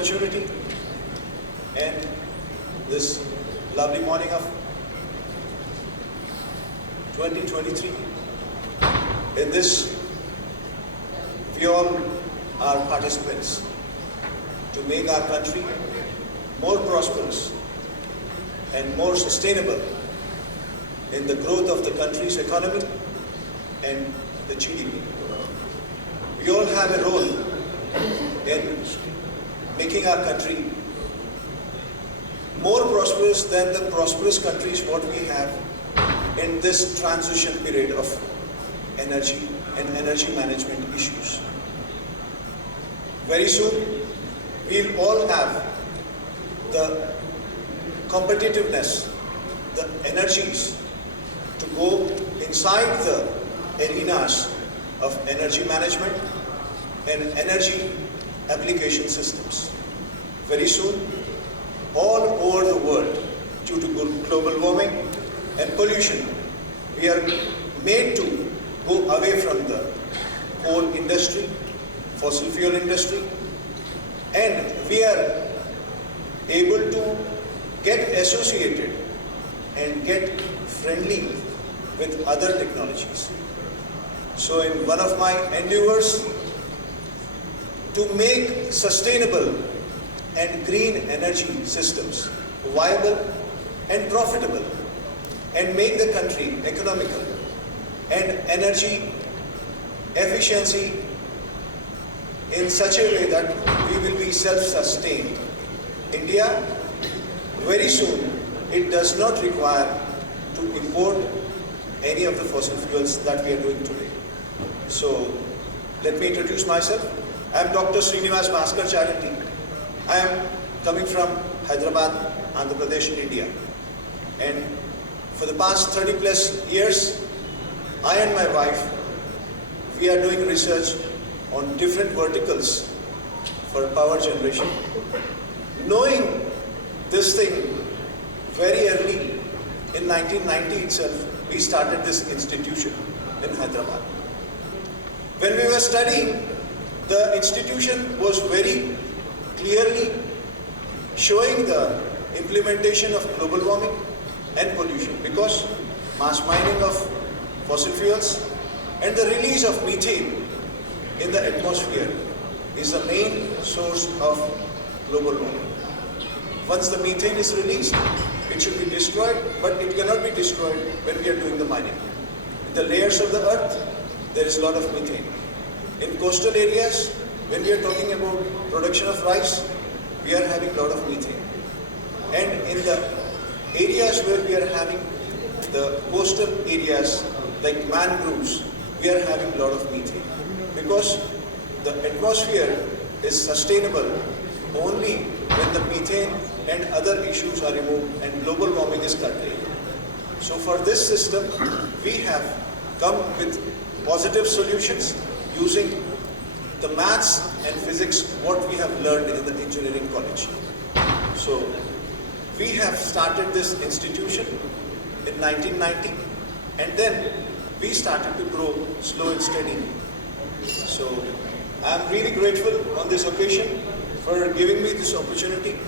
opportunity and this lovely morning of 2023. In this, we all are participants to make our country more prosperous and more sustainable in the growth of the country's economy and the GDP. We all have a role in making our country more prosperous than the prosperous countries what we have in this transition period of energy and energy management issues. Very soon, we'll all have the competitiveness, the energies to go inside the arenas of energy management and energy application systems. Very soon, all over the world, due to global warming and pollution, we are made to go away from the coal industry, fossil fuel industry, and we are able to get associated and get friendly with other technologies. So in one of my endeavors to make sustainable and green energy systems viable and profitable and make the country economical and energy efficiency in such a way that we will be self-sustained. India, very soon, it does not require to import any of the fossil fuels that we are doing today. So, let me introduce myself. I am Dr. Srinivas Bhaskar Charanti. I am coming from Hyderabad, Andhra Pradesh, India. And for the past 30 plus years, I and my wife, we are doing research on different verticals for power generation. Knowing this thing very early, in 1990 itself, we started this institution in Hyderabad. When we were studying, the institution was very clearly showing the implementation of global warming and pollution, because mass mining of fossil fuels and the release of methane in the atmosphere is the main source of global warming. Once the methane is released, it should be destroyed, but it cannot be destroyed when we are doing the mining. In the layers of the earth, there is a lot of methane. In coastal areas, when we are talking about production of rice, we are having a lot of methane. And in the areas where we are having the coastal areas like mangroves, we are having a lot of methane. Because the atmosphere is sustainable only when the methane and other issues are removed and global warming is curtailed. So for this system, we have come with positive solutions using the maths and physics what we have learned in the engineering college. So we have started this institution in 1990, and then we started to grow slow and steady. So I am really grateful on this occasion for giving me this opportunity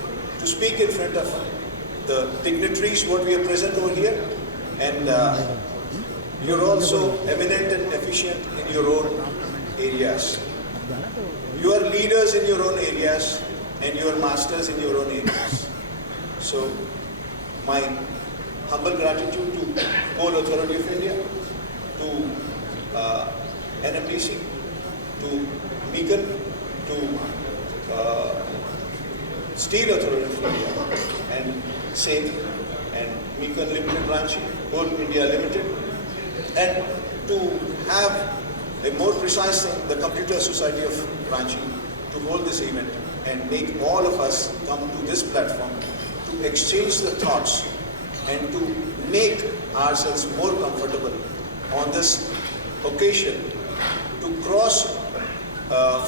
to speak in front of the dignitaries what we are present over here, and you're also eminent and efficient in your own areas. You are leaders in your own areas and you are masters in your own areas. So my humble gratitude to Coal Authority of India, to NMDC, to Nikon, to Steel Authority of India, and SAFE, and Nikon Limited Branch, Coal India Limited, and to have a more precise thing, the Computer Society of Ranchi, to hold this event and make all of us come to this platform to exchange the thoughts and to make ourselves more comfortable on this occasion, to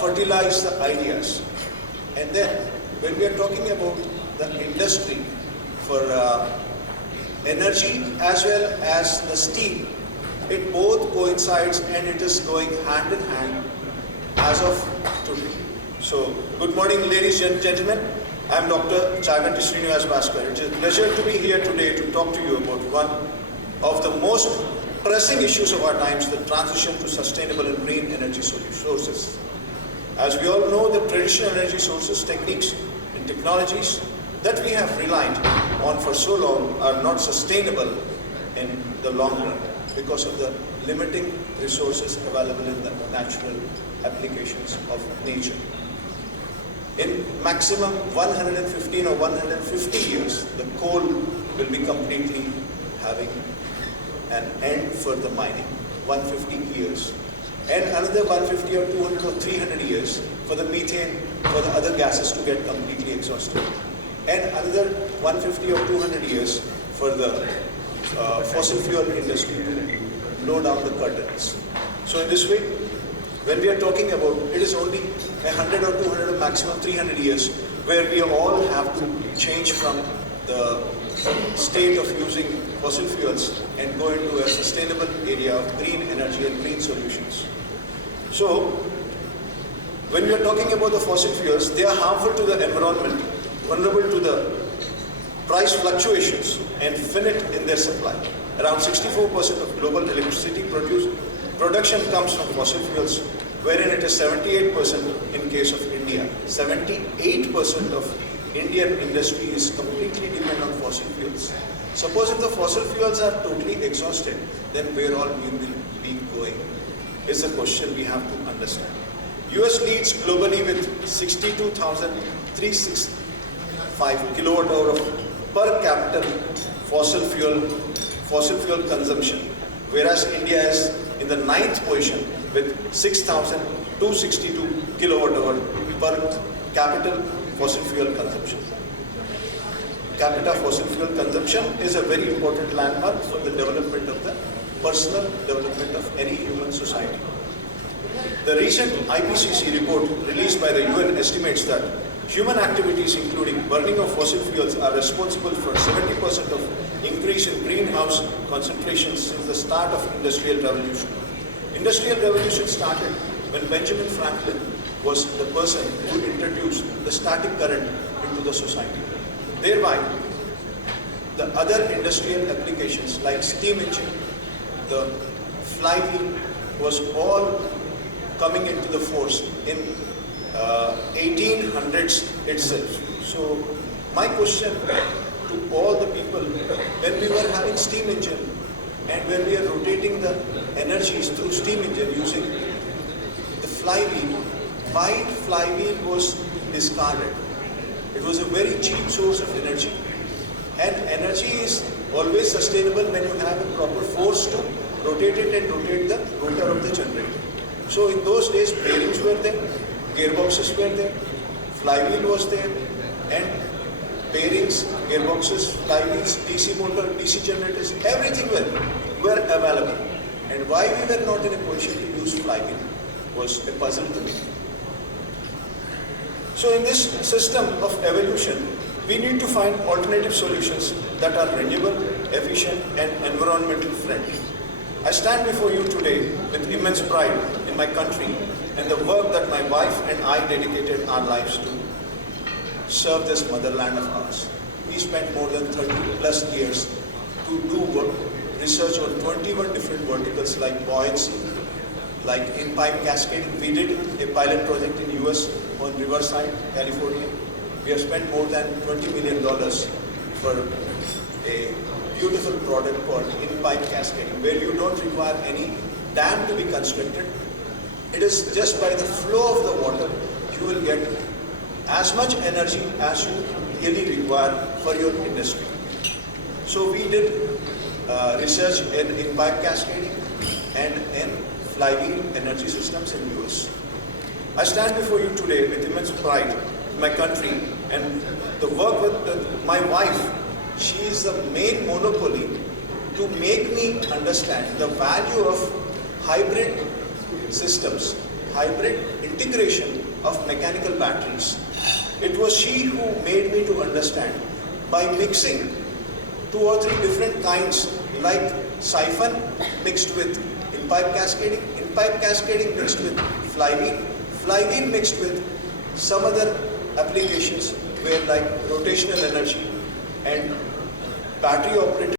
fertilize the ideas. And then when we are talking about the industry for energy as well as the steel, it both coincides and it is going hand in hand as of today. So, good morning, ladies and gentlemen. I am Dr. Chaganti Srinivas Bhaskar. It is a pleasure to be here today to talk to you about one of the most pressing issues of our times, the transition to sustainable and green energy sources. As we all know, the traditional energy sources, techniques and technologies that we have relied on for so long are not sustainable in the long run because of the limiting resources available in the natural applications of nature. In maximum 115 or 150 years, the coal will be completely having an end for the mining, 150 years. And another 150 or 200 or 300 years for the methane, for the other gases to get completely exhausted. And another 150 or 200 years for the fossil fuel industry to blow down the curtains. So in this way, when we are talking about, it is only 100 or 200 or maximum 300 years where we all have to change from the state of using fossil fuels and go into a sustainable area of green energy and green solutions. So, when we are talking about the fossil fuels, they are harmful to the environment, vulnerable to the price fluctuations and finite in their supply. Around 64% of global electricity production comes from fossil fuels, wherein it is 78% in case of India. 78% of Indian industry is completely dependent on fossil fuels. Suppose if the fossil fuels are totally exhausted, then where all we will be going is a question we have to understand. US leads globally with 62,365 kilowatt hour of per capita fossil fuel consumption, whereas India is in the 9th position with 6,262 kilowatt hour per capita fossil fuel consumption. Capita fossil fuel consumption is a very important landmark for the development of the personal development of any human society. The recent IPCC report released by the UN estimates that human activities including burning of fossil fuels are responsible for 70% of increase in greenhouse concentrations since the start of Industrial Revolution. Industrial Revolution started when Benjamin Franklin was the person who introduced the static current into the society. Thereby, the other industrial applications like steam engine, the flywheel was all coming into the force in 1800s itself. So my question to all the people, when we were having steam engine and when we are rotating the energies through steam engine using the flywheel, why flywheel was discarded? It was a very cheap source of energy, and energy is always sustainable when you have a proper force to rotate it and rotate the rotor of the generator. So in those days, bearings were there, gearboxes were there, flywheel was there, and bearings, gearboxes, flywheels, DC motor, DC generators, everything were available. And why we were not in a position to use flywheel was a puzzle to me. So in this system of evolution, we need to find alternative solutions that are renewable, efficient, and environmental friendly. I stand before you today with immense pride in my country and the work that my wife and I dedicated our lives to serve this motherland of ours. We spent more than 30 plus years to do research on 21 different verticals like buoyancy, like in-pipe cascading. We did a pilot project in US on Riverside, California. We have spent more than $20 million for a beautiful product called in-pipe cascading, where you don't require any dam to be constructed. It is just by the flow of the water, you will get as much energy as you really require for your industry. So we did research in pipe cascading and in flywheel energy systems in US. I stand before you today with immense pride in my country and the work with my wife. She is the main monopoly to make me understand the value of hybrid systems, hybrid integration of mechanical batteries. It was she who made me to understand by mixing 2 or 3 different kinds like siphon mixed with in-pipe cascading mixed with flywheel mixed with some other applications where like rotational energy and battery operated